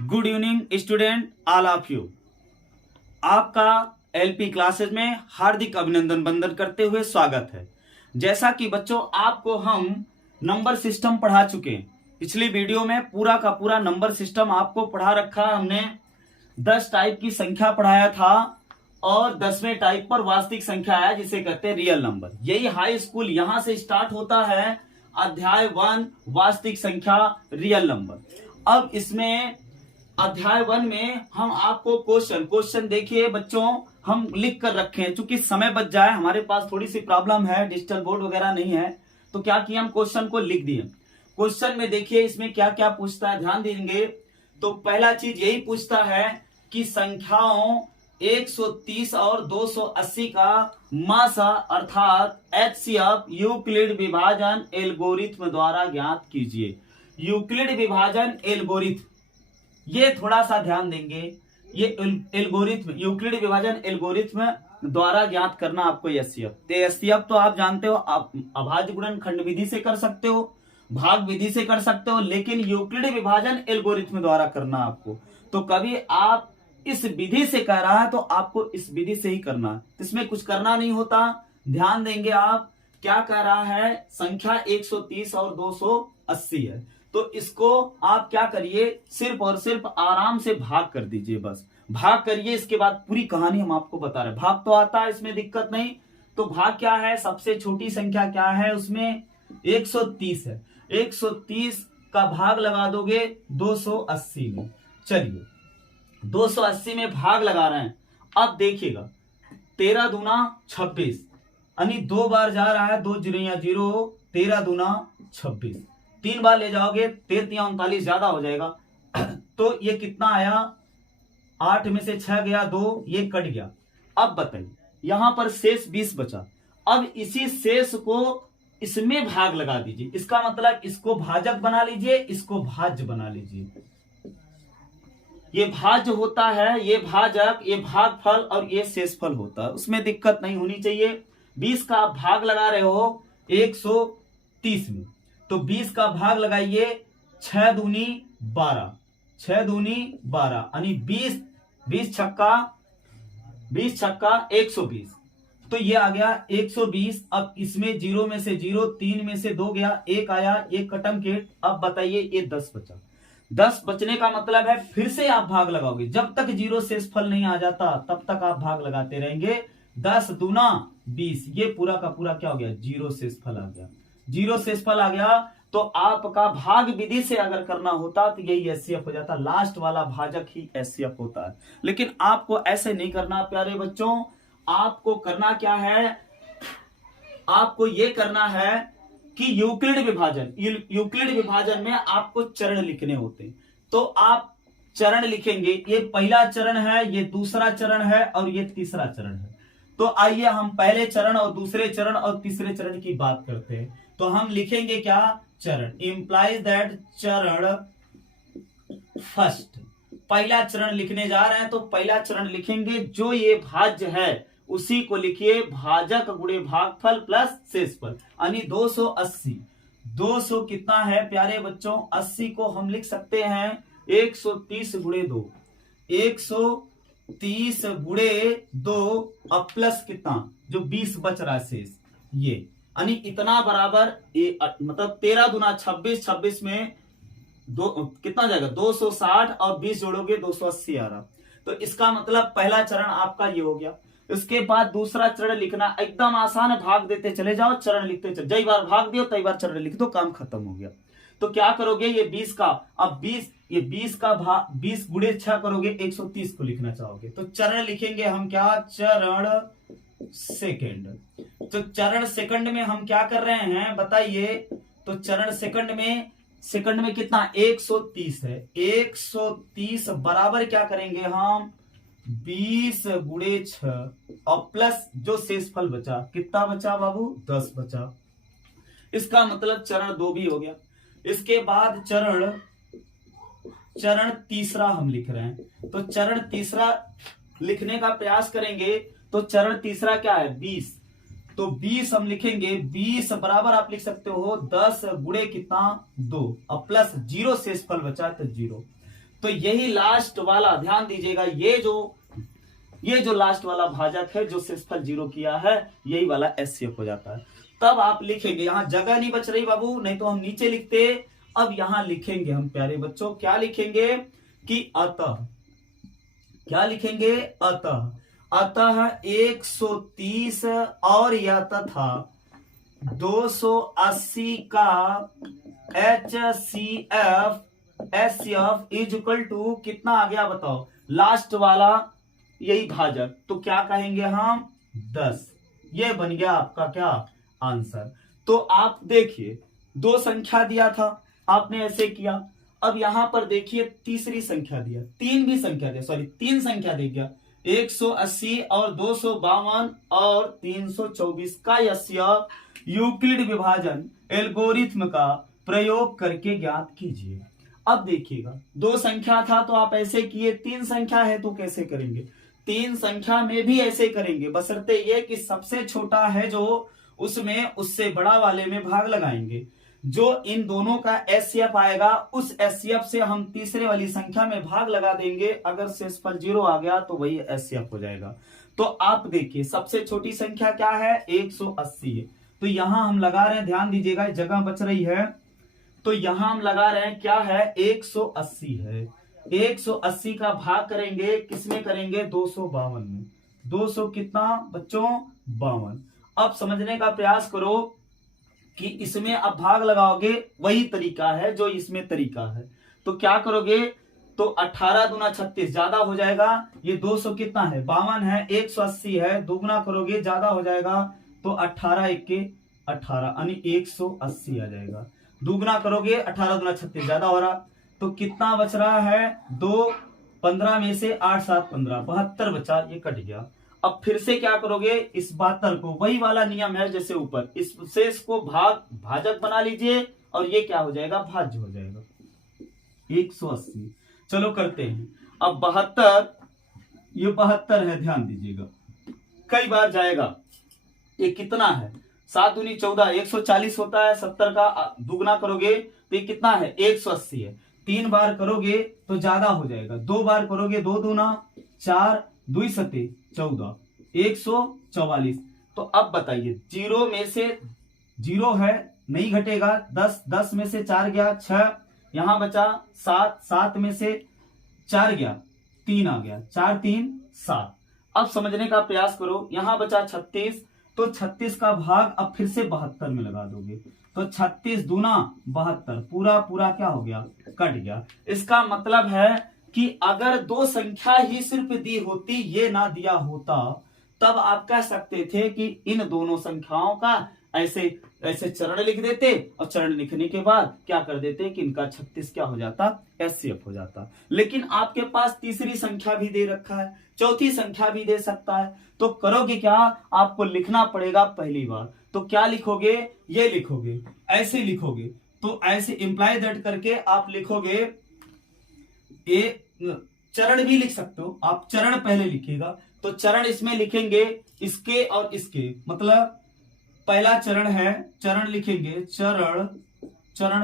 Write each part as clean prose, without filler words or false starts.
Good evening student all of you. आपका LP classes में हार्दिक अभिनंदन वंदन करते हुए स्वागत है। जैसा कि बच्चों आपको हम नंबर सिस्टम पढ़ा चुके हैं, पिछली वीडियो में पूरा का पूरा नंबर सिस्टम आपको पढ़ा रखा। हमने 10 टाइप की संख्या पढ़ाया था और 10वें टाइप पर वास्तविक संख्या है जिसे कहते हैं रियल नंबर। यही हाई स्कूल यहां से स्टार्ट होता है, अध्याय 1 वास्तविक संख्या रियल नंबर। अब इसमें अध्याय 1 में हम आपको क्वेश्चन देखिए बच्चों, हम लिख कर रखे हैं। चूंकि समय बच जाए, हमारे पास थोड़ी सी प्रॉब्लम है, डिजिटल बोर्ड वगैरह नहीं है, तो क्या किया हम क्वेश्चन को लिख दिए। क्वेश्चन में देखिए इसमें क्या क्या पूछता है, ध्यान देंगे। तो पहला चीज यही पूछता है कि संख्याओं 130 और 280 का मासा अर्थात एचसीएफ यूक्लिड विभाजन एल्गोरिथ्म द्वारा ज्ञात कीजिए। यूक्लिड विभाजन एल्गोरिथ्म, ये थोड़ा सा ध्यान देंगे। ये एल्गोरिथ्म यूक्लिड विभाजन एल्गोरिथ्म द्वारा ज्ञात करना आपको एचसीएफ। एचसीएफ तो आप जानते हो, आप अभाज्य गुणन खंड विधि से कर सकते हो, भाग विधि से कर सकते हो, लेकिन यूक्लिड विभाजन एल्गोरिथ्म द्वारा करना आपको। तो कभी आप इस विधि से कर रहा है तो आपको इस विधि से ही करना है, इसमें कुछ करना नहीं होता। ध्यान देंगे आप, क्या कह रहा है, संख्या 130 और 280 है, तो इसको आप क्या करिए, सिर्फ और सिर्फ आराम से भाग कर दीजिए। बस भाग करिए, इसके बाद पूरी कहानी हम आपको बता रहे हैं। भाग तो आता है, इसमें दिक्कत नहीं। तो भाग क्या है, सबसे छोटी संख्या क्या है, उसमें 130 है। 130 का भाग लगा दोगे 280 में। चलिए 280 में भाग लगा रहे हैं। अब देखिएगा 13 दूना 26, यानी 2 बार जा रहा है, 2 0 0, 13 दूना 26, 3 बार ले जाओगे 13 39 ज्यादा हो जाएगा। तो ये कितना आया, 8 में से 6 गया 2, ये कट गया। अब बताइए यहां पर शेष 20 बचा। अब इसी शेष को इसमें भाग लगा दीजिए। इसका मतलब इसको भाजक बना लीजिए, इसको भाज्य बना लीजिए। ये भाज्य होता है, ये भाजक, ये भागफल और ये शेषफल होता है, उसमें दिक्कत नहीं होनी चाहिए। 20 का आप भाग लगा रहे हो 130 में, तो 20 का भाग लगाइए 6 दूनी 12, 6 दूनी 12, यानी 20 छक्का 120, तो ये आ गया 120। अब इसमें 0 में से 0, 3 में से 2 गया, 1 आया, 1 कटम के। अब बताइए ये 10 बचा। 10 बचने का मतलब है फिर से आप भाग लगाओगे, जब तक 0 शेषफल नहीं आ जाता तब तक आप भाग लगाते रहेंगे। 10 दूना 20, ये पूरा का पूरा क्या हो गया, 0 शेषफल आ गया। 0 शेषफल आ गया, तो आपका भाग विधि से अगर करना होता तो यही एचसीएफ हो जाता, लास्ट वाला भाजक ही एचसीएफ होता है। लेकिन आपको ऐसे नहीं करना प्यारे बच्चों। आपको करना क्या है, आपको ये करना है कि यूक्लिड विभाजन में आपको चरण लिखने होते हैं। तो आप चरण लिखेंगे, ये पहला चरण है, ये दूसरा चरण है और ये तीसरा चरण है। तो आइए हम पहले चरण और दूसरे चरण और तीसरे चरण की बात करते हैं। तो हम लिखेंगे क्या, चरण, इंप्लाइज दैट चरण फर्स्ट। पहला चरण लिखने जा रहे हैं, तो पहला चरण लिखेंगे, जो ये भाज्य है उसी को लिखिए, भाजक गुणे भागफल प्लस शेषफल, यानी 280। 200 कितना है प्यारे बच्चों, 80 को हम लिख सकते हैं 130 गुणे 2, 130 गुणे 2, अब प्लस कितना, जो 20 बच रहा है शेष, ये यानी इतना बराबर, ये मतलब 13 दूना 26, 26 में कितना जाएगा 260, और 20 जोड़ोगे 280 आ रहा। तो इसका मतलब पहला चरण आपका ये हो गया। उसके बाद दूसरा चरण लिखना एकदम आसान है, भाग देते चले जाओ, चरण लिखते चले, जई बार भाग दियो तई बार चरण लिख दो, काम खत्म हो गया। तो क्या करोगे, ये 20 का, अब 20 का भाग 20 गुणे 6 करोगे, 130 को लिखना चाहोगे, तो चरण लिखेंगे हम क्या, चरण सेकंड। तो चरण सेकंड में हम क्या कर रहे हैं बताइए, तो चरण सेकंड में कितना, 130 है। 130 बराबर क्या करेंगे हम, 20 गुणे 6 और प्लस जो शेषफल बचा, कितना बचा बाबू, 10 बचा। इसका मतलब चरण 2 भी हो गया। इसके बाद चरण तीसरा हम लिख रहे हैं, तो चरण तीसरा लिखने का प्रयास करेंगे। तो चरण तीसरा क्या है, 20, तो 20 हम लिखेंगे, 20 बराबर आप लिख सकते हो 10 गुणे कितना 2 और प्लस 0 शेषफल बचा तो 0। तो यही लास्ट वाला, ध्यान दीजिएगा, ये जो लास्ट वाला भाजक है जो शेषफल 0 किया है, यही वाला एचसीएफ हो जाता है। तब आप लिखेंगे, यहां जगह नहीं बच रही बाबू, नहीं तो हम नीचे लिखते। अब यहां लिखेंगे हम प्यारे बच्चों, क्या लिखेंगे कि अतः, क्या लिखेंगे, अतः 130 और या तथा 280 का एचसीएफ इज इक्वल टू कितना आ गया बताओ, लास्ट वाला यही भाजक, तो क्या कहेंगे हम 10। ये बन गया आपका क्या आंसर। तो आप देखिए 2 संख्या दिया था, आपने ऐसे किया। अब यहां पर देखिए तीसरी संख्या दिया, 3 संख्या दे गया, 180 और 252 और 324 का एचसीएफ यूक्लिड विभाजन एल्गोरिथ्म का प्रयोग करके ज्ञात कीजिए। अब देखिएगा 2 संख्या था तो आप ऐसे किए, 3 संख्या है तो कैसे करेंगे, 3 संख्या में भी ऐसे करेंगे, बशर्ते ये कि सबसे छोटा है जो उसमें उससे बड़ा वाले में भाग लगाएंगे। जो इन दोनों का एचसीएफ आएगा उस एचसीएफ से हम तीसरे वाली संख्या में भाग लगा देंगे, अगर शेषफल 0 आ गया तो वही एचसीएफ हो जाएगा। तो आप देखिए सबसे छोटी संख्या क्या है, 180 है, तो यहां हम लगा रहे हैं, ध्यान दीजिएगा जगह बच रही है, तो यहां हम लगा रहे हैं क्या है, 180 है। 180 का भाग करेंगे किसमें करेंगे, 252 में। 200 कितना बच्चों, 52। अब समझने का प्रयास करो कि इसमें अब भाग लगाओगे, वही तरीका है जो इसमें तरीका है। तो क्या करोगे, तो 18 दूना 36 ज्यादा हो जाएगा, ये 200 कितना है, 52 है, 180 है, दुगना करोगे ज्यादा हो जाएगा, तो 18 1 18 यानी 180 आ जाएगा। दुगना करोगे 18 दूना 36 ज्यादा हो रहा, तो कितना बच रहा है, 2, 15 में से 8 7 15, 72 बचा, ये कट गया। अब फिर से क्या करोगे, इस 72 को, वही वाला नियम है जैसे ऊपर, इस शेष को भाजक बना लीजिए और ये क्या हो जाएगा, भाज्य हो जाएगा, 180। चलो करते हैं। अब 72, ये 72 है, ध्यान दीजिएगा कई बार जाएगा, ये कितना है, 7 दूनी 14, 140 होता है, 70 का दुगना करोगे तो ये कितना है, 180 है। 3 बार करोगे तो ज्यादा हो जाएगा, 2 बार करोगे, 2 दूना 4, 2 सते 14, 144। तो अब बताइए 0 में से 0 है, नहीं घटेगा, 10 में से 4 गया 6, यहां बचा 7, 7 में से 4 गया 3 आ गया, 4 3 7। अब समझने का प्रयास करो, यहां बचा 36, तो 36 का भाग अब फिर से 72 में लगा दोगे, तो 36 दूना 72, पूरा पूरा क्या हो गया, कट गया। इसका मतलब है कि अगर 2 संख्या ही सिर्फ दी होती, ये ना दिया होता, तब आप कह सकते थे कि इन दोनों संख्याओं का ऐसे ऐसे चरण लिख देते, और चरण लिखने के बाद क्या कर देते कि इनका 36 क्या हो जाता, एचसीएफ हो जाता। लेकिन आपके पास तीसरी संख्या भी दे रखा है, चौथी संख्या भी दे सकता है, तो करोगे क्या, आपको लिखना पड़ेगा पहली बार। तो क्या लिखोगे, ये लिखोगे, ऐसे लिखोगे, तो ऐसे इंप्लाई दैट करके आप लिखोगे, चरण भी लिख सकते हो आप, चरण पहले लिखिएगा, तो चरण इसमें लिखेंगे इसके और इसके, मतलब पहला चरण है, चरण लिखेंगे, चरण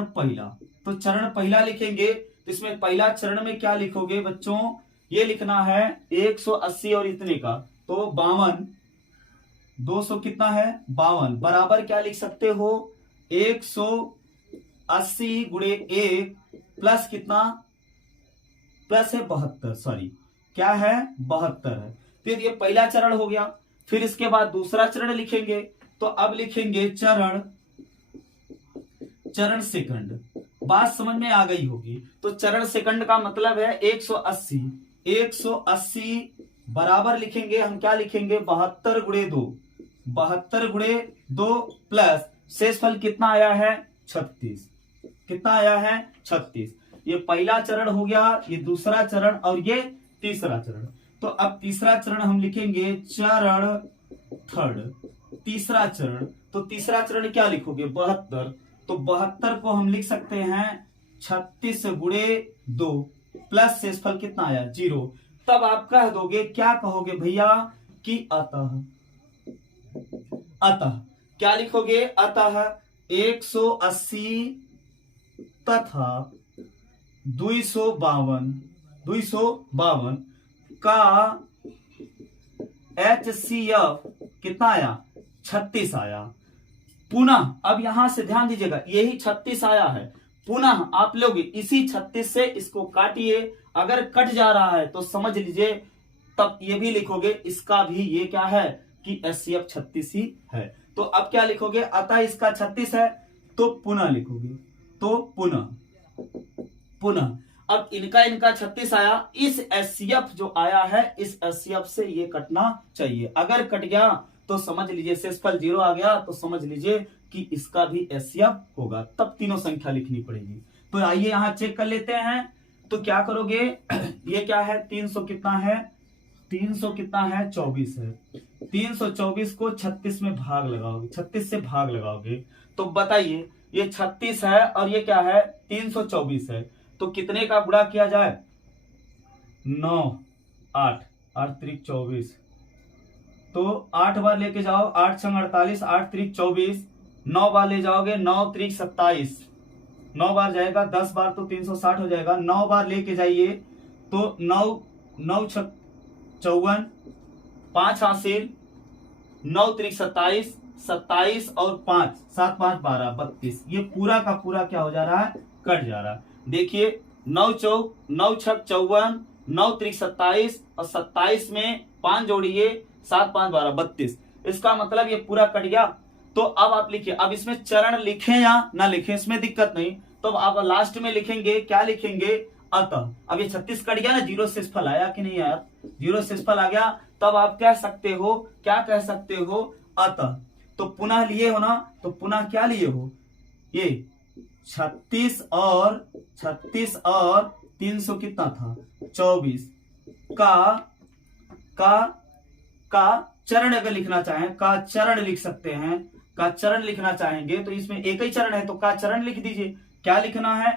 पहला, तो चरण पहला लिखेंगे, तो इसमें पहला चरण में क्या लिखोगे बच्चों, ये लिखना है 180 और इतने का, तो 52, 200 कितना है 52, बराबर क्या लिख सकते हो, 180 गुणे 1 प्लस कितना, प्लस है 72, सॉरी क्या है 72 है। फिर ये पहला चरण हो गया, फिर इसके बाद दूसरा चरण लिखेंगे, तो अब लिखेंगे चरण सेकंड। बात समझ में आ गई होगी, तो चरण सेकंड का मतलब है 180 बराबर लिखेंगे हम, क्या लिखेंगे 72 गुणे 2, 72 गुणे 2 प्लस शेषफल कितना आया है 36, कितना आया है 36। ये पहला चरण हो गया, ये दूसरा चरण और ये तीसरा चरण। तो अब तीसरा चरण हम लिखेंगे चरण थर्ड, तीसरा चरण, तो तीसरा चरण क्या लिखोगे 72, तो 72 को हम लिख सकते हैं 36 गुणे 2 प्लस शेषफल कितना आया 0। तब आप कह दोगे, क्या कहोगे भैया कि अतः क्या लिखोगे, अतः 180 तथा 252 का HCF कितना आया, 36 आया। पुनः अब यहां से ध्यान दीजिएगा, यही 36 आया है, पुनः आप लोग इसी 36 से इसको काटिए, अगर कट जा रहा है तो समझ लीजिए, तब ये भी लिखोगे इसका भी ये क्या है कि HCF 36 ही है। तो अब क्या लिखोगे, अतः इसका 36 है तो पुनः लिखोगे, तो पुनः अब इनका 36 आया, इस HCF जो आया है इस HCF से ये कटना चाहिए, अगर कट गया तो समझ लीजिए शेषफल 0 आ गया, तो समझ लीजिए कि इसका भी HCF होगा, तब तीनों संख्या लिखनी पड़ेगी। तो आइए यहां चेक कर लेते हैं, तो क्या करोगे, ये क्या है 300 कितना है, 24 है, 324 को 36 में भाग लगाओगे, 36 से भाग लगाओगे तो बताइए ये 36 है और ये क्या है 324 है, तो कितने का गुणा किया जाए, 9 8 8 त्रिक 24, तो 8 बार लेके जाओ, 8 छंग 48, 8 त्रिक 24, 9 बार ले जाओगे, 9 त्रिक 27, 9 बार जाएगा, 10 बार तो 360 हो जाएगा, 9 बार लेके जाइए तो 9 छक 54, 5 हासिल, 9 त्रिक 27, 27 और 5 7 5 12 32, ये पूरा का पूरा क्या हो जा रहा है, कट जा रहा है। देखिए 9 छक 54, 9 त्रिक 27 और 27 में 5 जोड़िए, 7 5 12 32, इसका मतलब ये पूरा कट गया। तो अब आप लिखिए, अब इसमें चरण लिखें या ना लिखें इसमें दिक्कत नहीं, तो आप लास्ट में लिखेंगे, क्या लिखेंगे, अतः। अब ये 36 कट गया ना, 0 शेषफल आया कि नहीं आया, 0 शेषफल आ गया, तब आप कह सकते हो, क्या कह सकते हो, अतः। तो पुनः लिए हो ना, तो पुनः क्या लिए हो, ये 36 और 300 कितना था 24 का चरण अगर लिखना चाहें, का चरण लिख सकते हैं, का चरण लिखना चाहेंगे तो इसमें एक ही चरण है तो का चरण लिख दीजिए। क्या लिखना है,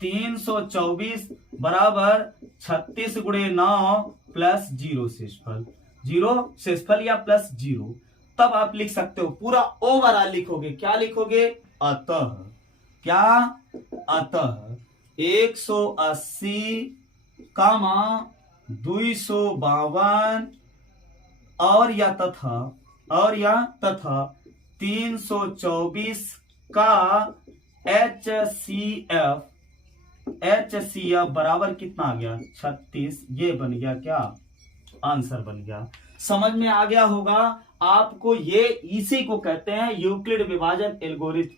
324 बराबर 36 गुणे 9 प्लस 0 शेषफल, 0 शेषफल या प्लस 0, तब आप लिख सकते हो, पूरा ओवरऑल लिखोगे, क्या लिखोगे, अतः, क्या, अतः 180, 252 और या तथा 324 का HCF बराबर कितना आ गया 36, ये बन गया क्या, आंसर बन गया। समझ में आ गया होगा आपको, ये इसी को कहते हैं यूक्लिड विभाजन एल्गोरिथम।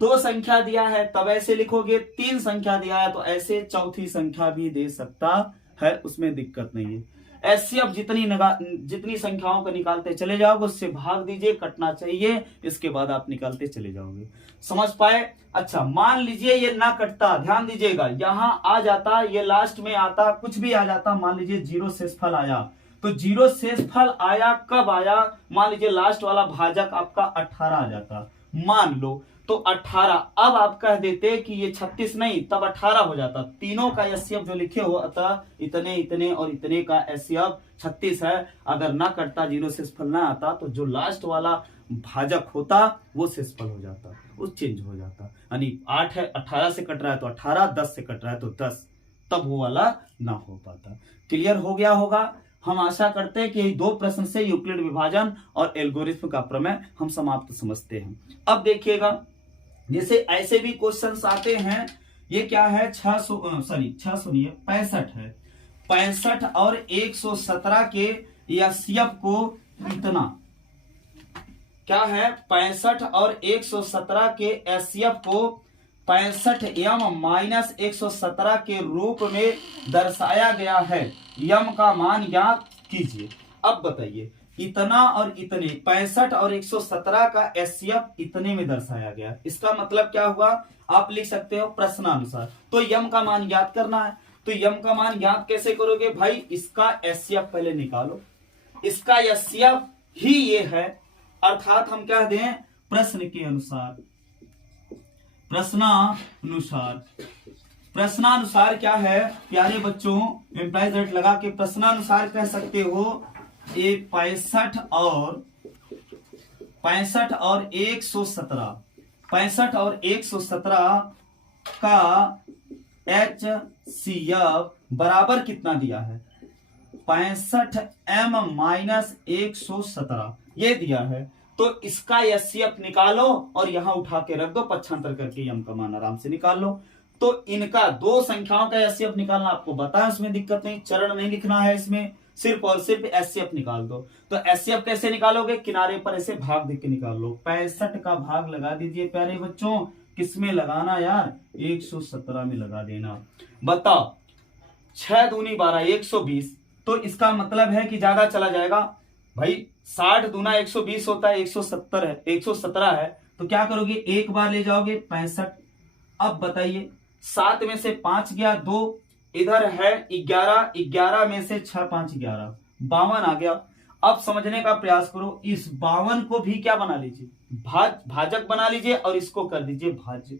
2 संख्या दिया है तब ऐसे लिखोगे, 3 संख्या दिया है तो ऐसे, चौथी संख्या भी दे सकता है, उसमें दिक्कत नहीं है। HCF जितनी संख्याओं को निकालते चले जाओगे उससे भाग दीजिए, कटना चाहिए, इसके बाद आप निकालते चले जाओगे। समझ पाए। अच्छा मान लीजिए ये ना कटता, ध्यान दीजिएगा, यहां आ जाता, ये लास्ट में आता, कुछ भी आ जाता, मान लीजिए 0 शेषफल आया, तो 0 शेषफल आया कब आया, मान लीजिए लास्ट वाला भाजक आपका 18 आ जाता, मान लो, तो 18, अब आप कह देते कि ये 36 नहीं, तब 18 हो जाता, तीनों का HCF जो लिखे हो, अतः इतने इतने और इतने का HCF 36 है। अगर ना कटता, 0 शेषफल ना आता, तो जो लास्ट वाला भाजक होता वो शेषफल हो जाता, वो चेंज हो जाता, यानी 8 है, 18 से कट रहा है तो 18, 10 से कट रहा है तो 10, तब वो वाला ना हो पाता। क्लियर हो गया होगा। हम आशा करते हैं कि 2 प्रश्न से यूक्लिड विभाजन और एल्गोरिथम का प्रमेय हम समाप्त समझते हैं। अब देखिएगा, जैसे ऐसे भी क्वेश्चंस आते हैं, ये क्या है 65 है, 65 और 117 के HCF को इतना, क्या है 65 और 117 के HCF को 65m - 117 के रूप में दर्शाया गया है, m का मान ज्ञात कीजिए। अब बताइए, इतना और इतने, 65 और 117 का HCF इतने में दर्शाया गया, इसका मतलब क्या हुआ, आप लिख सकते हो प्रश्नानुसार। तो यम का मान ज्ञात करना है, तो यम का मान ज्ञात कैसे करोगे भाई, इसका HCF पहले निकालो, इसका HCF ही ये है, अर्थात हम कह दें प्रश्न के अनुसार, प्रश्नानुसार क्या है प्यारे बच्चों, इम्प्लाइज रेट लगा के प्रश्नानुसार कह सकते हो, ये 65 और 117 का HCF बराबर कितना दिया है 65m माइनस 117 ये दिया है। तो इसका HCF निकालो और यहां उठा के रख दो, पक्षांतर करके m का मान आराम से निकाल लो। तो इनका दो संख्याओं का HCF निकालना आपको बता है, उसमें दिक्कत नहीं, चरण नहीं लिखना है, इसमें सिर्फ और सिर्फ HCF निकाल दो। तो HCF कैसे निकालोगे, किनारे पर ऐसे भाग देख के निकाल लो। 65 का भाग लगा दीजिए प्यारे बच्चों, किसमें लगाना यार 117 में लगा देना। बताओ 6 दूनी 12 120, तो इसका मतलब है कि ज्यादा चला जाएगा भाई, 60 दूना 120 होता है, 117 है, तो क्या करोगे एक बार ले जाओगे 65। अब बताइए 7 में से 5 गया 2, इधर है 11, 11 में से 6 5 11, 52 आ गया। अब समझने का प्रयास करो, इस 52 को भी क्या बना लीजिए भाजक बना लीजिए और इसको कर दीजिए भाज्य,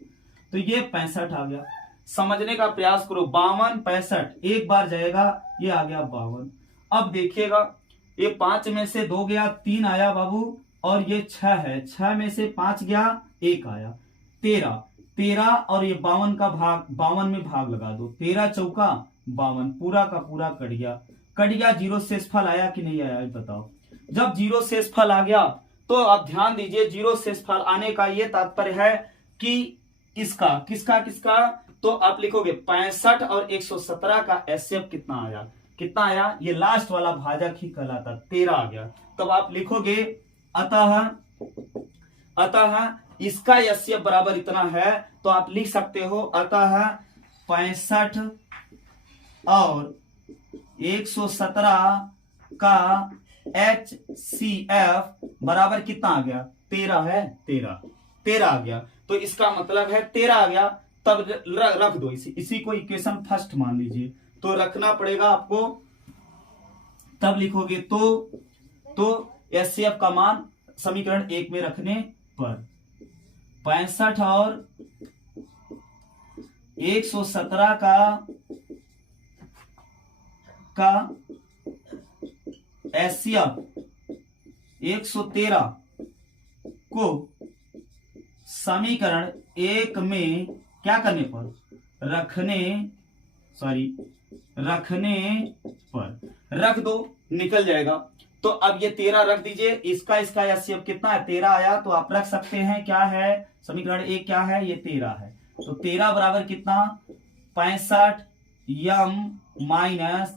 तो ये 65 आ गया। समझने का प्रयास करो, 52 65 एक बार जाएगा, ये आ गया 52। अब देखिएगा ये 5 में से 2 गया 3 आया बाबू, और ये 6 है, 6 में से 5 गया 1 आया 13 और ये 52 का भाग 52 में भाग लगा दो, 13 चौका 52, पूरा का पूरा कट गया, जीरो शेषफल आया कि नहीं आया बताओ। जब जीरो शेषफल आ गया तो आप ध्यान दीजिए, जीरो शेषफल आने का ये तात्पर्य है कि इसका किसका, तो आप लिखोगे 65 और 117 का HCF कितना आया, ये लास्ट वाला भाजक ही कहलाता, 13 आ गया। तब आप लिखोगे अतः इसका HCF बराबर इतना है, तो आप लिख सकते हो अतः 65 और 117 का HCF बराबर कितना आ गया 13 है, 13 आ गया। तो इसका मतलब है 13 आ गया, तब रख दो इसी को इक्वेशन फर्स्ट मान लीजिए, तो रखना पड़ेगा आपको, तब लिखोगे तो HCF का मान समीकरण 1 में रखने पर 65 और 117 का HCF 113 को समीकरण 1 में क्या करने पर रखने पर रख दो, निकल जाएगा। तो अब ये 13 रख दीजिए, इसका HCF कितना है 13 आया, तो आप रख सकते हैं क्या है समीकरण 1 क्या है, ये 13 है। तो 13 बराबर कितना 65m माइनस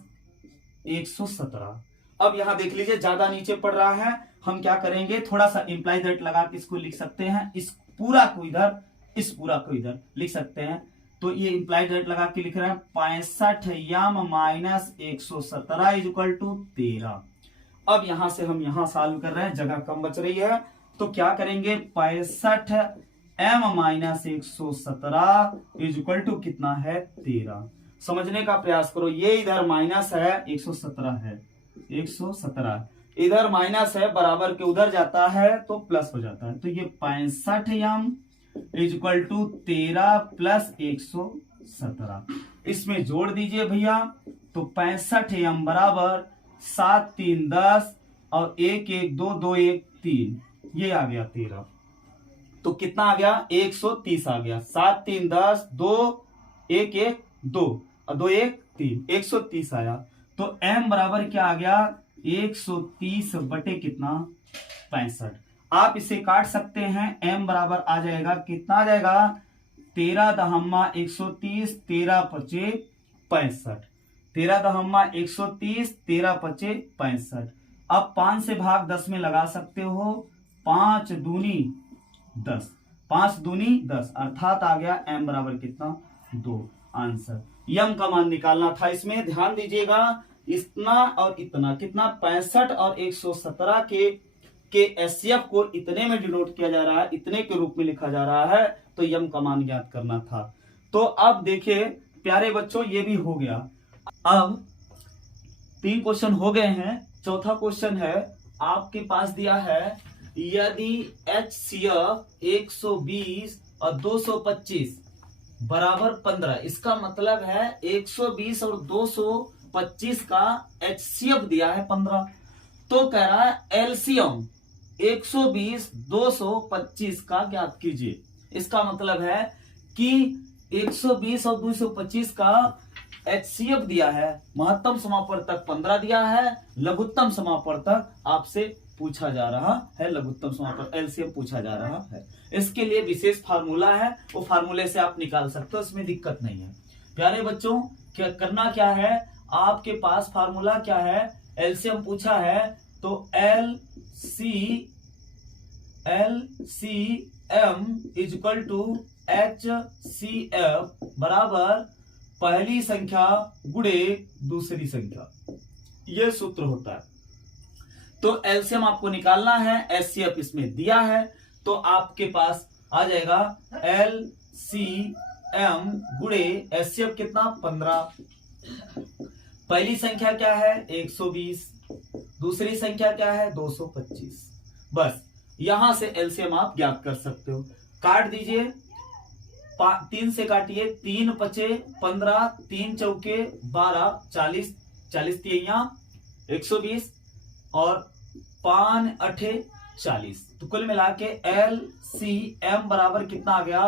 117। अब यहां देख लीजिए ज्यादा नीचे पड़ रहा है, हम क्या करेंगे थोड़ा सा इंप्लाई दैट लगा के इसको लिख सकते हैं, इस पूरा को इधर लिख सकते हैं। तो ये इंप्लाई दैट लगा के लिख रहे हैं 65m minus 117 is equal to 13। अब यहां से हम यहां सॉल्व कर रहे हैं, जगह कम बच रही है, तो क्या करेंगे 65m minus 117 is equal to कितना है 13। समझने का प्रयास करो, ये इधर माइनस है 117 है, 117 इधर माइनस है, बराबर के उधर जाता है तो प्लस हो जाता है। तो ये 65m is equal to 13 plus 117, इसमें जोड़ दीजिए भैया, तो 65m बराबर 7 3 10 और 1 1 2 2 1 3, ये आ गया 13। तो कितना आ गया 130 आ गया, 7 3 10 2 1 1 2 और 2 1 3, 130 आया। तो m बराबर क्या आ गया 130 बटे कितना 65। आप इसे काट सकते हैं, m बराबर आ जाएगा कितना आ जाएगा 13 दहम्मा 130 13 पचे 65, 13 दहम्मा 130 13 पचे 65। अब 5 से भाग 10 में लगा सकते हो, 5 दूनी 10, 5 दूनी 10, अर्थात आ गया m बराबर कितना 2। आंसर m का मान निकालना था, इसमें ध्यान दीजिएगा, इतना और इतना कितना 65 और 117 के HCF को इतने में डिनोट किया जा रहा है, इतने के रूप में लिखा जा रहा है, तो m का मान ज्ञात करना था। तो अब देखिए प्यारे बच्चों ये भी हो गया। अब 3 क्वेश्चन हो गए हैं, चौथा क्वेश्चन है आपके पास दिया है यदि HCF 120 और 225 बराबर 15, इसका मतलब है 120 और 225 का HCF दिया है 15, तो कह रहा है LCM 120 225 का ज्ञात कीजिए। इसका मतलब है कि 120 और 225 का HCF दिया है, महत्तम समापवर्तक 15 दिया है, लघुत्तम समापवर्तक आपसे पूछा जा रहा है, लघुत्तम समापवर्तक LCM पूछा जा रहा है। इसके लिए विशेष फार्मूला है, वो फार्मूले से आप निकाल सकते हो, इसमें दिक्कत नहीं है। प्यारे बच्चों, क्या करना क्या है, आपके पास फार्मूला क्या है, LCM पूछा है तो LCM is equal to HCF बराबर पहली संख्या गुणे दूसरी संख्या, यह सूत्र होता है। तो एलसीएम आपको निकालना है, HCF इसमें दिया है, तो आपके पास आ जाएगा LCM गुणे HCF कितना 15। पहली संख्या क्या है 120, दूसरी संख्या क्या है 225। बस यहां से एलसीएम आप ज्ञात कर सकते हो। काट दीजिए, 3 से काटिए, 3 पचे 15, 3 चौके 12, 40, 40 तिया 120 और 5 अठे 40। तो कुल मिला के LCM बराबर कितना आ गया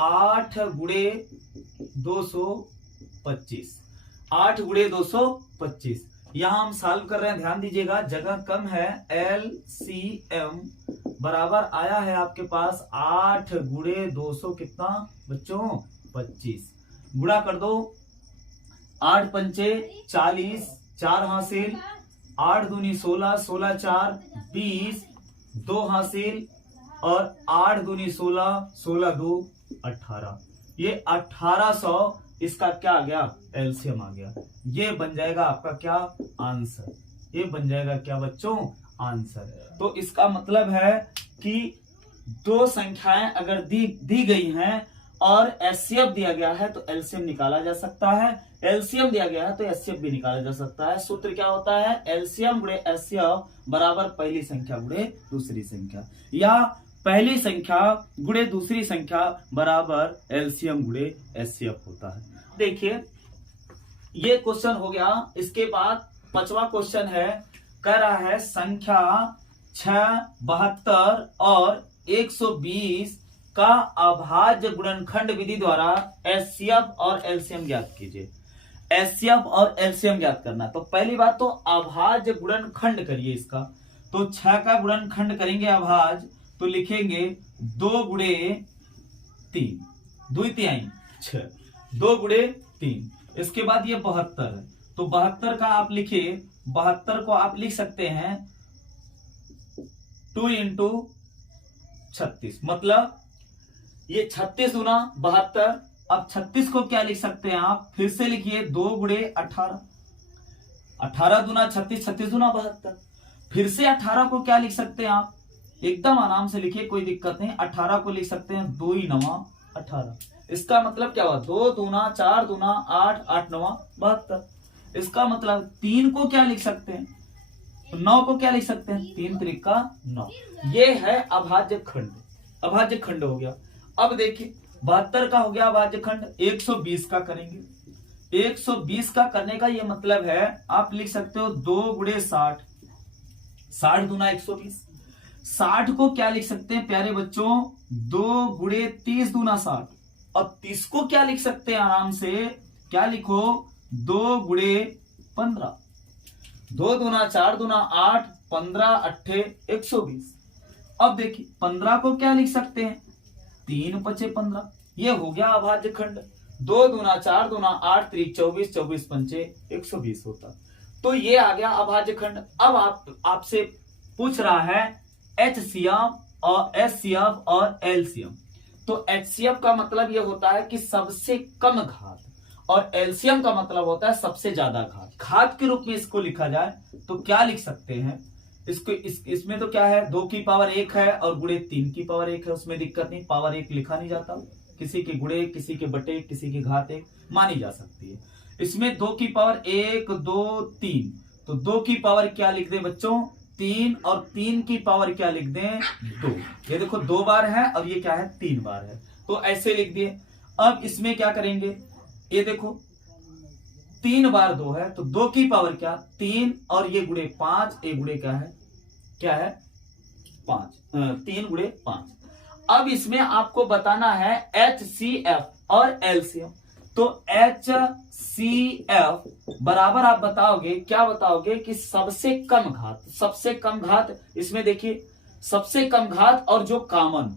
8 गुणे 225, 8 गुणे 225। यहां हम सॉल्व कर रहे हैं, ध्यान दीजिएगा जगह कम है। LCM बराबर आया है आपके पास 8 गुणे 200 कितना बच्चों 25। गुणा कर दो, 8 पंचे 40, 4 हासिल, 8 दूनी 16, 16 4 20, 2 हासिल और 8 दूनी 16, 16 2 18। ये 1800 इसका क्या आ गया एलसीएम आ गया। ये बन जाएगा आपका क्या आंसर, ये बन जाएगा क्या बच्चों आंसर। तो इसका मतलब है कि दो संख्याएं अगर दी गई हैं और एचसीएफ दिया गया है तो एलसीएम निकाला जा सकता है, एलसीएम दिया गया है तो एचसीएफ भी निकाला जा सकता है। सूत्र क्या होता है एलसीएम गुणे एचसीएफ बराबर पहली संख्या गुणे दूसरी संख्या, या पहली संख्या गुणे दूसरी संख्या बराबर एलसीएम गुणे एचसीएफ होता है। देखिए ये क्वेश्चन हो गया। इसके बाद 5वां क्वेश्चन है, कह रहा है संख्या 6, 72 और 120 का अभाज्य गुणनखंड विधि द्वारा एचसीएफ और एलसीएम ज्ञात कीजिए। एचसीएफ और एलसीएम ज्ञात करना, तो पहली बात तो अभाज्य गुणनखंड करिए इसका। तो 6 का गुणनखंड करेंगे अभाज्य, तो लिखेंगे 2 गुणे 3, 2 तिहाई 6, 2 गुणे 3। इसके बाद ये 72 है, तो 72 का आप लिखिए, 72 को आप लिख सकते हैं 2 इंटू 36, मतलब ये 36 गुना 72। अब 36 को क्या लिख सकते हैं आप, फिर से लिखिए 2 गुणे 18, 18 दूना 36, 36 दूना 72। फिर से 18 को क्या लिख सकते हैं आप, एकदम आराम से लिखिए कोई दिक्कत नहीं, 18 को लिख सकते हैं 2 9 18। इसका मतलब क्या हुआ 2 दूना 4 दूना 8, 8 9 72। इसका मतलब 3 को क्या लिख सकते हैं, 9 को क्या लिख सकते हैं 3 त्रिका 9। ये है अभाज्य खंड, अभाज्य खंड हो गया। अब देखिए 72 का हो गया अभाज्य खंड, 120 का करेंगे। 120 का करने का ये मतलब है आप लिख सकते हो 2 गुणे 60, 60 दूना 120। 60 को क्या लिख सकते हैं प्यारे बच्चों 2 गुणे 30 दूना 60। और 30 को क्या लिख सकते हैं आराम से, क्या लिखो 2 गुणे 15, 2 दूना 4 दूना 8, 15 अट्ठे 120। अब देखिए 15 को क्या लिख सकते हैं 3 पचे 15। ये हो गया अभाज्य खंड। 2 दूना 4 दूना 8 3 24, 24 पंचे 120 होता। तो ये आ गया अभाज्य खंड। अब आपसे पूछ रहा है एचसीएफ और एचसीएफ और एलसीएम। तो एचसीएफ का मतलब ये होता है कि सबसे कम घात, और एलसीएम का मतलब होता है सबसे ज्यादा घात। घात के रूप में इसको लिखा जाए तो क्या लिख सकते हैं इसको, इसमें तो क्या है 2 की पावर 1 है और गुणे 3 की पावर 1 है, उसमें दिक्कत नहीं, पावर 1 लिखा नहीं जाता, किसी के गुणे किसी के बटे किसी की घात 1 मानी जा सकती है। इसमें 2 की पावर 1 2 3, तो 2 की पावर क्या लिख दें बच्चों 3, और 3 की पावर क्या लिख दें 2। ये देखो 2 बार है और ये क्या है 3 बार है, तो ऐसे लिख दिए। अब इसमें क्या करेंगे, ये देखो 3 बार 2 है, तो 2 की पावर क्या 3 और ये गुणे 5, ये गुणे क्या है 5, 3 गुणे 5। अब इसमें आपको बताना है HCF। और एलसीएम। तो HCF बराबर आप बताओगे, क्या बताओगे कि सबसे कम घात, सबसे कम घात, इसमें देखिए सबसे कम घात और जो कॉमन,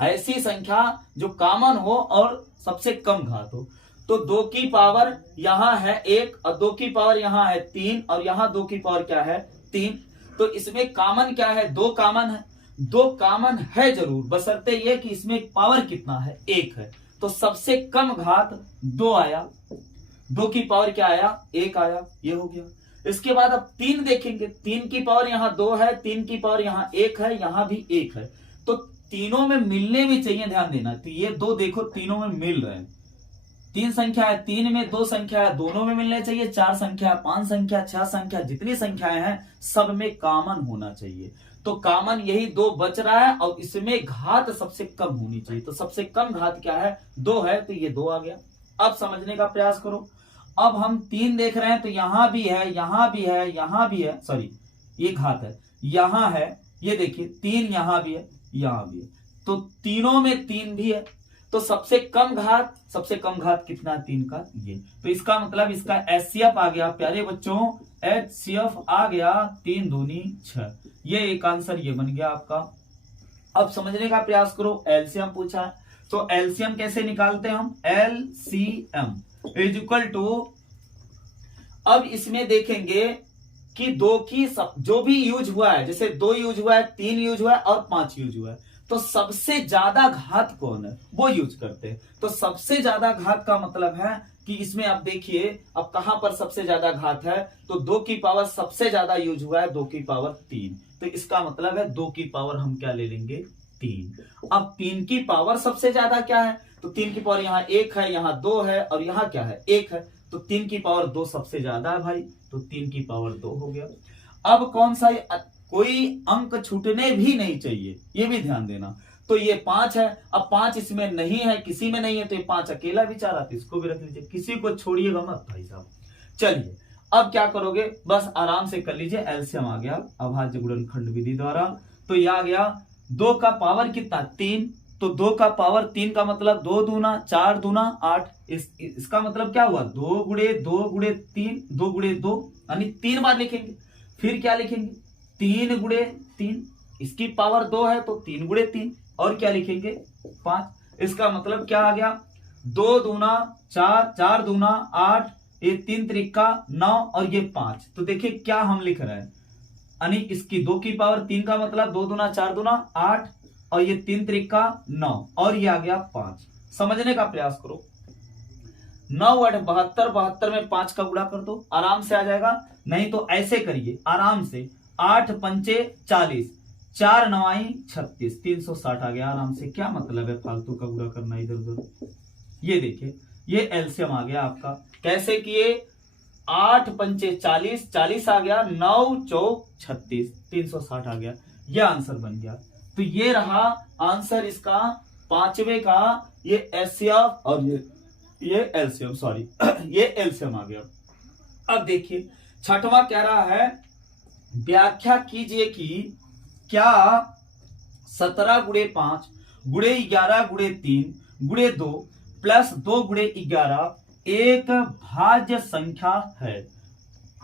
ऐसी संख्या जो कॉमन हो और सबसे कम घात हो। तो 2 की पावर यहां है 1 और 2 की पावर यहां है 3 और यहां 2 की पावर क्या है 3। तो इसमें कॉमन क्या है, 2 कॉमन है, 2 कॉमन है जरूर, बशर्ते ये कि इसमें पावर कितना है 1 है। तो सबसे कम घात 2 आया, 2 की पावर क्या आया 1 आया, ये हो गया। इसके बाद अब 3 देखेंगे, 3 की पावर यहां 2 है, 3 की पावर यहां 1 है, यहां भी 1 है। तो तीनों में मिलने भी चाहिए, ध्यान देना। तो ये 2 देखो तीनों में मिल रहे हैं, 3 संख्या है, 3 में 2 संख्या है, दोनों में मिलने चाहिए, 4 संख्या, 5 संख्या, 6 संख्या, जितनी संख्याएं हैं सब में कॉमन होना चाहिए। तो कॉमन यही 2 बच रहा है और इसमें घात सबसे कम होनी चाहिए। तो सबसे कम घात क्या है 2 है, तो ये 2 आ गया। अब समझने का प्रयास करो। अब हम 3 देख रहे हैं, तो यहां भी है, यहां भी है, यहां भी है, सॉरी ये घात है, यहां है, ये देखिए 3 यहां भी है, यहां भी है, तो तीनों में 3 भी है। तो सबसे कम घात, सबसे कम घात कितना है 3 का, ये। तो इसका मतलब इसका HCF आ गया प्यारे बच्चों, HCF आ गया 3 दूनी 6। ये एक आंसर ये बन गया आपका। अब समझने का प्रयास करो, एलसीएम पूछा है, तो एलसीएम कैसे निकालते हैं हम, LCM इज इक्वल टू, अब इसमें देखेंगे कि 2 की जो भी यूज हुआ है, जैसे 2 यूज हुआ है, 3 यूज हुआ है और 5 यूज हुआ है, तो सबसे ज्यादा घात कौन है वो यूज करते हैं। तो सबसे ज्यादा घात का मतलब है कि इसमें आप देखिए अब कहां पर सबसे ज्यादा घात है, तो 2 की पावर सबसे ज्यादा यूज हुआ है, 2 की पावर 3। तो इसका मतलब है 2 की पावर हम क्या ले लेंगे 3। अब 3 की पावर सबसे ज्यादा क्या है, तो 3 की पावर यहाँ 1 है, यहाँ 2 है और यहाँ क्या है 1 है, तो 3 की पावर 2 सबसे ज्यादा है भाई, तो 3 की पावर 2 हो गया। अब कौन सा, कोई अंक छूटने भी नहीं चाहिए, ये भी ध्यान देना। तो ये 5 है, अब 5 इसमें नहीं है, किसी में नहीं है, तो ये 5 अकेला बेचारा, तो इसको भी रख लीजिए, किसी को छोड़िएगा मत भाई साहब। चलिए अब क्या करोगे, बस आराम से कर लीजिए, एलसीएम आ गया अभाज्य गुणनखंड विधि द्वारा। तो ये आ गया 2 का पावर कितना 3, तो 2 का पावर 3 का मतलब 2 दूना 4 दूना 8। इसका मतलब क्या हुआ 2 गुणे 2 गुणे 3, 2 गुणे 2 यानी 3 बार लिखेंगे। फिर क्या लिखेंगे 3 गुणे 3, इसकी पावर 2 है तो 3 गुणे 3, और क्या लिखेंगे 5। इसका मतलब क्या आ गया 2 दूना 4, 4 दूना 8, ये 3 त्रिका 9 और ये 5। तो देखिए क्या हम लिख रहे हैं, यानी इसकी 2 की पावर 3 का मतलब 2 दूना 4 दूना 8 और ये 3 त्रिका 9 और ये आ गया 5। समझने का प्रयास करो, 9 8 72, 72 में 5 का गुणा कर दो, आराम से आ जाएगा। नहीं तो ऐसे करिए आराम से, 8 पंचे 40, 4 9 36, 360 आ गया आराम से। क्या मतलब है फालतू का गुणा करना इधर उधर। ये देखिए ये एलसीएम आ गया आपका, कैसे किए 8 पंचे 40, 40 आ गया, 9 चौक 36, 360 आ गया, ये आंसर बन गया। तो ये रहा आंसर इसका 5वें का, ये एचसीएफ और ये एलसीएम, सॉरी ये एलसीएम आ गया। अब देखिए 6वां कह रहा है व्याख्या कीजिए कि क्या 17 गुणे 5 गुणे 11 गुणे 3 गुणे 2 प्लस 2 गुणे 11 एक भाज्य संख्या है।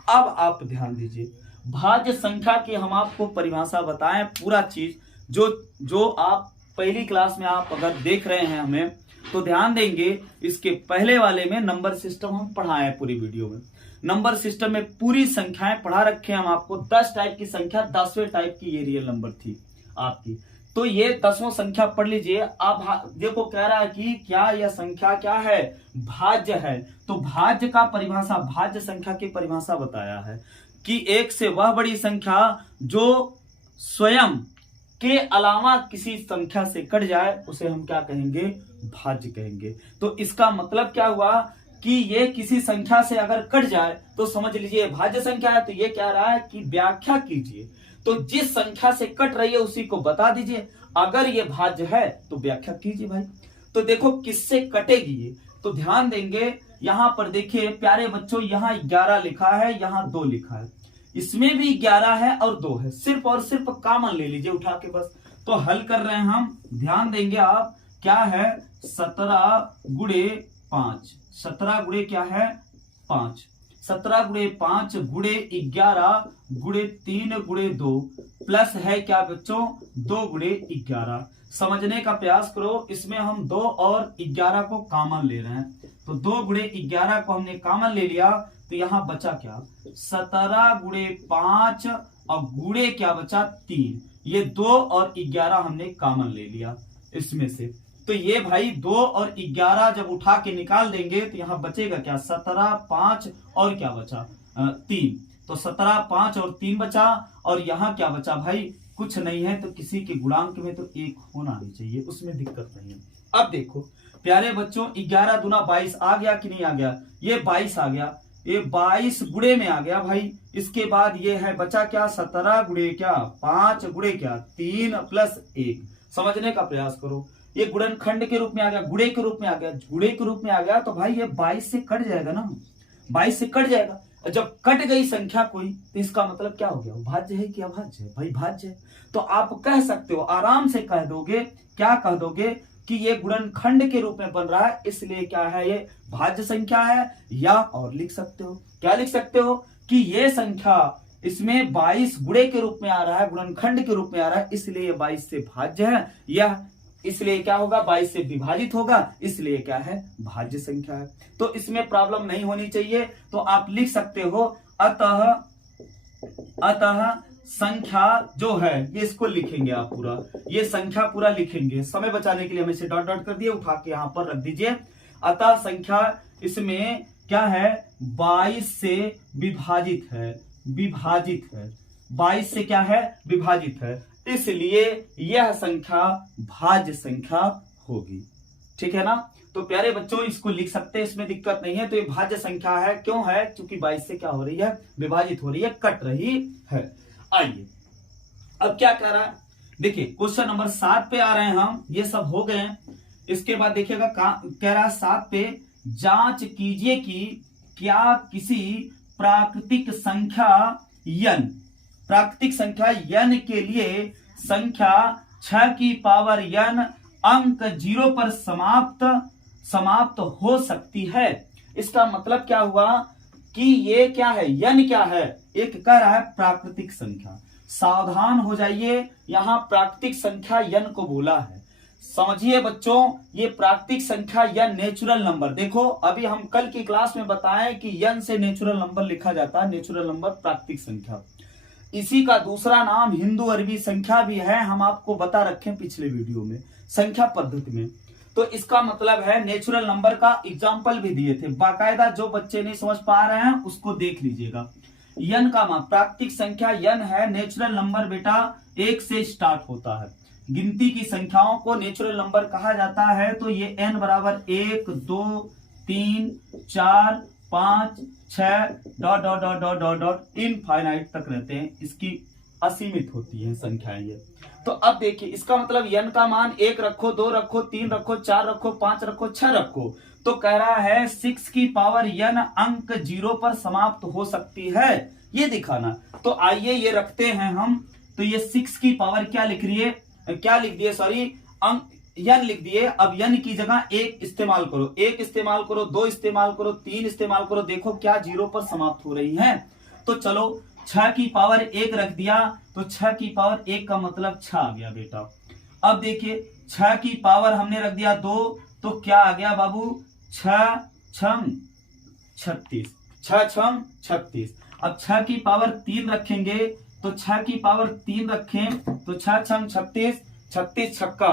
अब आप ध्यान दीजिए, भाज्य संख्या की हम आपको परिभाषा बताएं, पूरा चीज जो आप पहली क्लास में आप अगर देख रहे हैं हमें तो ध्यान देंगे, इसके पहले वाले में नंबर सिस्टम हम पढ़ाए हैं पूरी वीडियो में। नंबर सिस्टम में पूरी संख्याएं पढ़ा रखे हैं हम आपको, 10 टाइप की संख्या, 10वें टाइप की ये रियल नंबर थी आपकी। तो ये 10वां संख्या पढ़ लीजिए। अब देखो कह रहा है कि क्या यह संख्या क्या है, भाज्य है। तो भाज्य का परिभाषा, भाज्य संख्या की परिभाषा बताया है कि एक से वह बड़ी संख्या जो स्वयं के अलावा किसी संख्या से कट जाए उसे हम क्या कहेंगे, भाज्य कहेंगे। तो इसका मतलब क्या हुआ कि ये किसी संख्या से अगर कट जाए तो समझ लीजिए भाज्य संख्या है। तो ये कह रहा है कि व्याख्या कीजिए, तो जिस संख्या से कट रही है उसी को बता दीजिए, अगर ये भाज्य है तो व्याख्या कीजिए भाई। तो देखो किससे कटेगी ये, तो ध्यान देंगे यहां पर देखिए प्यारे बच्चों, यहां 11 लिखा है, यहां 2 लिखा है, इसमें भी 11 है और 2 है, सिर्फ और सिर्फ कॉमन ले लीजिए उठा के बस। तो हल कर रहे हैं हम, ध्यान देंगे आप, क्या है 17 गुणे 5, 17 गुणे क्या है 5, 17 गुणे 5 गुणे 11 गुणे 3 गुणे 2 प्लस है क्या बच्चों 2 गुणे 11। समझने का प्रयास करो, इसमें हम 2 और 11 को कॉमन ले रहे हैं, तो 2 गुणे 11 को हमने कॉमन ले लिया, तो यहां बचा क्या 17 गुणे 5 और गुणे क्या बचा 3, ये 2 और 11 हमने कॉमन ले लिया इसमें से। तो ये भाई 2 और 11 जब उठा के निकाल देंगे तो यहां बचेगा क्या 17, 5 और क्या बचा 3, तो 17, 5 और 3 बचा, और यहां क्या बचा भाई कुछ नहीं है, तो किसी के गुणांक में तो 1 होना ही चाहिए, उसमें दिक्कत नहीं है। अब देखो प्यारे बच्चों 11 दूना 22 आ गया कि नहीं आ गया, ये 22 आ गया, ये 22 गुणे में आ गया भाई। इसके बाद ये है बचा क्या 17 गुणे क्या 5 गुणे क्या 3 प्लस 1। समझने का प्रयास करो, ये गुणनखंड के रूप में आ गया, गुणे के रूप में आ गया, गुणे के रूप में आ गया, तो भाई ये 22 से कट जाएगा ना, 22 से कट जाएगा। जब कट गई संख्या कोई तो इसका मतलब क्या हो गया, भाज्य है कि अभाज्य है, भाई भाज्य है। तो आप कह सकते हो, आराम से कह दोगे, क्या कह दोगे कि ये गुणनखंड के रूप में बन रहा है, इसलिए क्या है ये भाज्य संख्या है। या और लिख सकते हो, क्या लिख सकते हो कि ये संख्या इसमें 22 गुणे के रूप में आ रहा है, गुणनखंड के रूप में आ रहा है, इसलिए ये 22 से भाज्य है, या इसलिए क्या होगा 22 से विभाजित होगा, इसलिए क्या है भाज्य संख्या है। तो इसमें प्रॉब्लम नहीं होनी चाहिए, तो आप लिख सकते हो अतः संख्या जो है ये इसको लिखेंगे आप पूरा, ये संख्या पूरा लिखेंगे, समय बचाने के लिए हम इसे डॉट डॉट कर दिए, उठा के यहां पर रख दीजिए। अतः संख्या इसमें क्या है 22 से विभाजित है, विभाजित है 22 से क्या है विभाजित है, इसलिए यह संख्या भाज्य संख्या होगी। ठीक है ना, तो प्यारे बच्चों इसको लिख सकते हैं, इसमें दिक्कत नहीं है। तो ये भाज्य संख्या है, क्यों है, क्योंकि 22 से क्या हो रही है विभाजित हो रही है, कट रही है। आइए अब क्या कह रहा है, देखिए क्वेश्चन नंबर 7 पे आ रहे हैं हम, ये सब हो गए हैं। इसके बाद देखिएगा कह रहा है 7 पे जांच कीजिए कि क्या किसी प्राकृतिक संख्या n, प्राकृतिक संख्या n के लिए संख्या 6 की पावर n अंक 0 पर समाप्त हो सकती है। इसका मतलब क्या हुआ कि ये क्या है n क्या है, एक कह रहा है प्राकृतिक संख्या। सावधान हो जाइए, यहां प्राकृतिक संख्या n को बोला है। समझिए बच्चों, ये प्राकृतिक संख्या या नेचुरल नंबर, देखो अभी हम कल की क्लास में बताएं कि n से नेचुरल नंबर लिखा जाता है, नेचुरल नंबर प्राकृतिक संख्या। इसी का दूसरा नाम हिंदू अरबी संख्या भी है, हम आपको बता रखे पिछले वीडियो में संख्या पद्धति में। तो इसका मतलब है नेचुरल नंबर का एग्जाम्पल भी दिए थे बाकायदा, जो बच्चे नहीं समझ पा रहे हैं उसको देख लीजिएगा। n का मान प्राकृतिक संख्या n है, नेचुरल नंबर बेटा 1 से स्टार्ट होता है। गिनती की संख्याओं को नेचुरल नंबर कहा जाता है, तो ये n बराबर 1 2 3 4 5 6 dot dot dot dot dot dot infinite तक रहते हैं, इसकी असीमित होती है संख्याएं ये। तो अब देखिए इसका मतलब n का मान 1 रखो, 2 रखो, 3 रखो, 4 रखो, 5 रखो, 6 रखो, तो कह रहा है 6 की पावर n अंक 0 पर समाप्त हो सकती है, ये दिखाना। तो आइए ये रखते हैं हम, तो ये 6 की पावर क्या लिख रही है, क्या लिख दिए सॉरी अंक n लिख दिए। अब n की जगह 1 इस्तेमाल करो, 1 इस्तेमाल करो, 2 इस्तेमाल करो, 3 इस्तेमाल करो, देखो क्या 0 पर समाप्त हो रही है। तो चलो 6 की पावर 1 रख दिया, तो 6 की पावर 1 का मतलब 6 आ गया बेटा। अब देखिए 6 की पावर हमने रख दिया 2, तो क्या आ गया बाबू 6 छम 36, 6 छम 36। अब 6 की पावर 3 रखेंगे, तो 6 की पावर 3 रखें तो 6 छम 36, 36 छक्का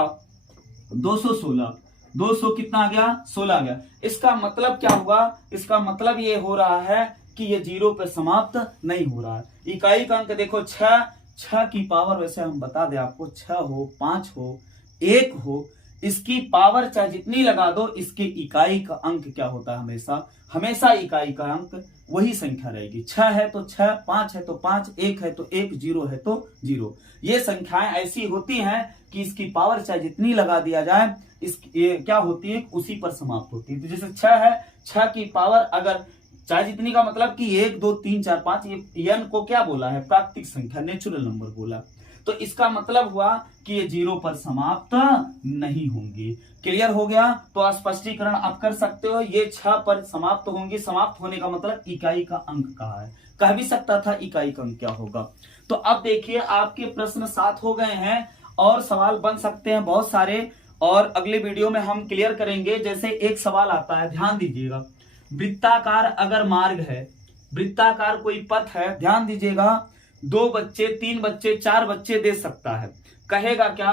216, 200 कितना आ गया 16 आ गया। इसका मतलब क्या हुआ, इसका मतलब ये हो रहा है कि ये 0 पे समाप्त नहीं हो रहा है। इकाई का अंक देखो 6, 6 की पावर वैसे हम बता दें आपको 6 हो 5 हो 1 हो, इसकी पावर चाहे जितनी लगा दो, इसके इकाई का अंक क्या होता है हमेशा, हमेशा इकाई का अंक वही संख्या रहेगी। 6 है तो 6, 5 है तो 5, 1 है तो 1, 0 है तो 0। ये संख्याएं ऐसी होती हैं कि इसकी पावर चाहे जितनी लगा दिया जाए, ये क्या होती है उसी पर समाप्त होती है। तो जैसे 6 है, 6 की पावर अगर चाहे जितनी का मतलब कि 1 2 3 4 5, ये n को क्या बोला है प्राकृतिक संख्या नेचुरल नंबर बोला। तो इसका मतलब हुआ कि ये 0 पर समाप्त नहीं होंगी। क्लियर हो गया? तो स्पष्टीकरण आप कर सकते हो, ये 6 पर समाप्त होंगी। समाप्त होने का मतलब इकाई का अंक कहा है, कह भी सकता था इकाई का अंक क्या होगा। तो अब देखिए आपके प्रश्न 7 हो गए हैं और सवाल बन सकते हैं बहुत सारे, और अगले वीडियो में हम क्लियर करेंगे। जैसे एक सवाल आता है, ध्यान दीजिएगा, वृत्ताकार अगर मार्ग है, वृत्ताकार कोई पथ है, ध्यान दीजिएगा, 2 बच्चे 3 बच्चे 4 बच्चे दे सकता है। कहेगा क्या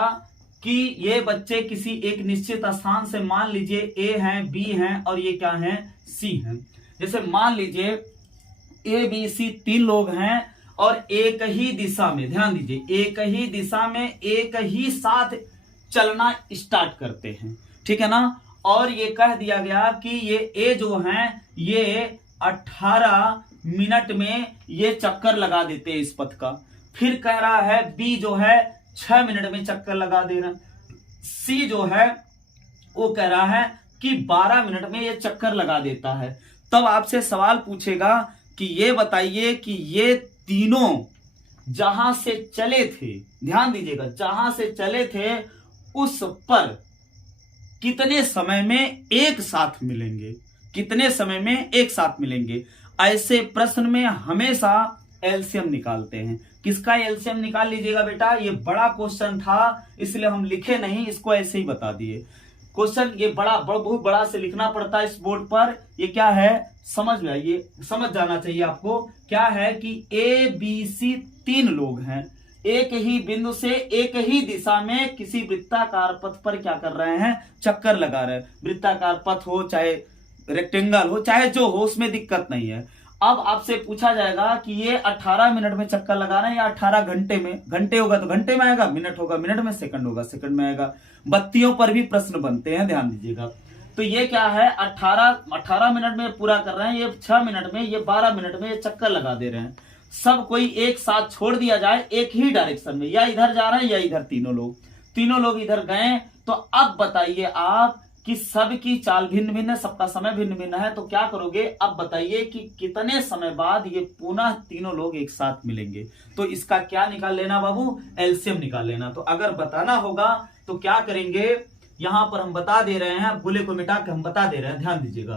कि ये बच्चे किसी एक निश्चित स्थान से, मान लीजिए ए हैं, बी हैं और ये क्या हैं, सी हैं। जैसे मान लीजिए ए बी सी 3 लोग हैं और एक ही दिशा में, ध्यान दीजिए, एक ही दिशा में एक ही साथ चलना स्टार्ट करते हैं, ठीक है ना। और ये कह दिया गया कि ये ए जो हैं ये 18 मिनट में ये चक्कर लगा देते हैं इस पथ का। फिर कह रहा है बी जो है 6 मिनट में चक्कर लगा दे रहा है, सी जो है वो कह रहा है कि 12 मिनट में ये चक्कर लगा देता है। तब आपसे सवाल पूछेगा कि ये बताइए कि ये तीनों जहां से चले थे, ध्यान दीजिएगा, जहां से चले थे उस पर कितने समय में एक साथ मिलेंगे, कितने समय में एक साथ मिलेंगे। ऐसे प्रश्न में हमेशा एलसीएम निकालते हैं। किसका एलसीएम निकाल लीजिएगा बेटा, ये बड़ा क्वेश्चन था इसलिए हम लिखे नहीं, इसको ऐसे ही बता दिए। क्वेश्चन ये बहुत बड़ा से लिखना पड़ता है इस बोर्ड पर। ये क्या है समझ में आइए, समझ जाना चाहिए आपको। क्या है कि ए बी सी 3 लोग हैं, एक ही बिंदु से एक ही दिशा में किसी वृत्ताकार पथ पर क्या कर रहे हैं, चक्कर लगा रहे हैं। वृत्ताकार पथ हो चाहे रेक्टेंगल हो चाहे जो हो, उसमें दिक्कत नहीं है। अब आपसे पूछा जाएगा कि ये 18 मिनट में चक्कर लगा रहे हैं या 18 घंटे में। घंटे होगा तो घंटे में आएगा, मिनट होगा मिनट में, सेकंड होगा सेकंड में आएगा। बत्तियों पर भी प्रश्न बनते हैं, ध्यान दीजिएगा। तो ये क्या है, 18 मिनट में पूरा कर रहे हैं, ये 6 मिनट में, ये 12 मिनट में ये चक्कर लगा दे रहे हैं। सब कोई एक साथ छोड़ दिया जाए एक ही डायरेक्शन में, या इधर जा रहे हैं या इधर, तीनों लोग इधर गए। तो अब बताइए आप कि सबकी चाल भिन्न भिन्न है, सबका समय भिन्न भिन्न है, तो क्या करोगे। अब बताइए कि कितने समय बाद ये पुनः तीनों लोग एक साथ मिलेंगे। तो इसका क्या निकाल लेना बाबू, एलसीएम निकाल लेना। तो अगर बताना होगा तो क्या करेंगे, यहां पर हम बता दे रहे हैं, बुले को मिटा के हम बता दे रहे हैं, ध्यान दीजिएगा।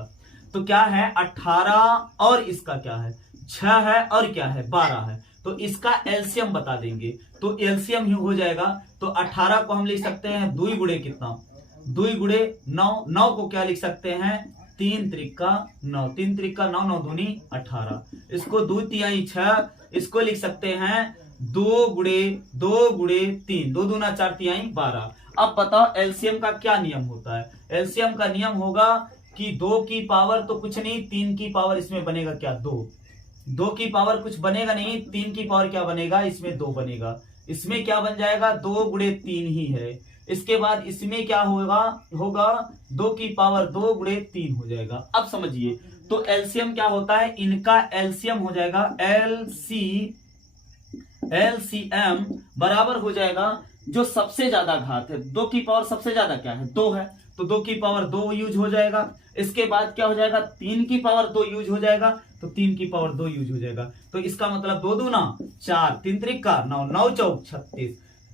तो क्या है 18 और इसका क्या है 6 है और क्या है 12 है। तो इसका एलसीएम बता देंगे तो एलसीएम ही हो जाएगा। तो 18 को हम लिख सकते हैं 2 गुणे कितना, 2 गुणे 9, 9 को क्या लिख सकते हैं 3 त्रिका 9, 3 त्रिका 9, 9 दूनी 18। इसको 2 तिहाई 6, इसको लिख सकते हैं 2 गुणे 3, 2 दूना 4 तिहाई 12। अब बताओ एलसीएम का क्या नियम होता है। एलसीएम का नियम होगा कि 2 की पावर तो कुछ नहीं, 3 की पावर इसमें बनेगा क्या 2 की पावर कुछ बनेगा नहीं, 3 की पावर क्या बनेगा, इसमें 2 बनेगा। इसमें क्या बन जाएगा 2 गुणे 3 ही है। इसके बाद इसमें क्या होगा 2 की पावर 2 गुणे 3 हो जाएगा। अब समझिए तो एलसीएम क्या होता है, इनका एलसीएम हो जाएगा एलसीएम बराबर हो जाएगा जो सबसे ज्यादा घात है। 2 की पावर सबसे ज्यादा क्या है 2 है, तो 2 की पावर 2 यूज हो जाएगा। इसके बाद क्या हो जाएगा 3 की पावर 2 यूज हो जाएगा, तो 3 की पावर 2 यूज हो जाएगा। तो इसका मतलब 2 दूना 4, 3 त्रिका 9, 9 चौक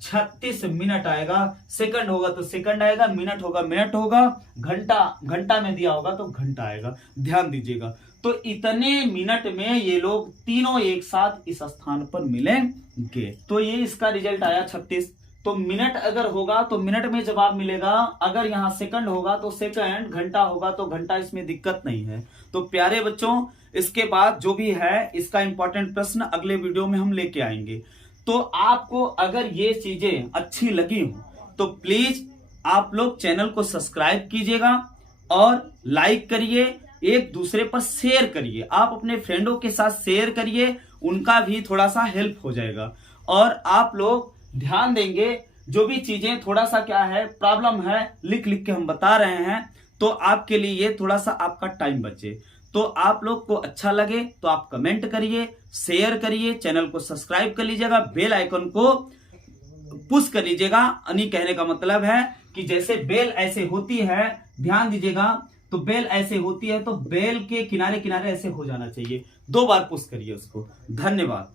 36 मिनट आएगा। सेकंड होगा तो सेकंड आएगा, मिनट होगा मिनट होगा, घंटा में दिया होगा तो घंटा आएगा। ध्यान दीजिएगा। तो इतने मिनट में ये लोग तीनों एक साथ इस स्थान पर मिलेंगे। तो ये इसका रिजल्ट आया 36। तो मिनट अगर होगा तो मिनट में जवाब मिलेगा, अगर यहाँ सेकंड होगा तो सेकंड, घंटा होगा तो घंटा, इसमें दिक्कत नहीं है। तो प्यारे बच्चों इसके बाद जो भी है इसका इंपॉर्टेंट प्रश्न अगले वीडियो में हम लेके आएंगे। तो आपको अगर ये चीजें अच्छी लगी हो तो प्लीज आप लोग चैनल को सब्सक्राइब कीजिएगा और लाइक करिए, एक दूसरे पर शेयर करिए, आप अपने फ्रेंडों के साथ शेयर करिए, उनका भी थोड़ा सा हेल्प हो जाएगा। और आप लोग ध्यान देंगे, जो भी चीजें थोड़ा सा क्या है प्रॉब्लम है लिख के हम बता रहे हैं, तो आपके लिए ये थोड़ा सा आपका टाइम बचे। तो आप लोग को अच्छा लगे तो आप कमेंट करिए, शेयर करिए, चैनल को सब्सक्राइब कर लीजिएगा, बेल आइकन को पुश कर लीजिएगा। यानी कहने का मतलब है कि जैसे बेल ऐसे होती है, ध्यान दीजिएगा, तो बेल ऐसे होती है तो बेल के किनारे किनारे ऐसे हो जाना चाहिए। 2 बार पुश करिए उसको। धन्यवाद।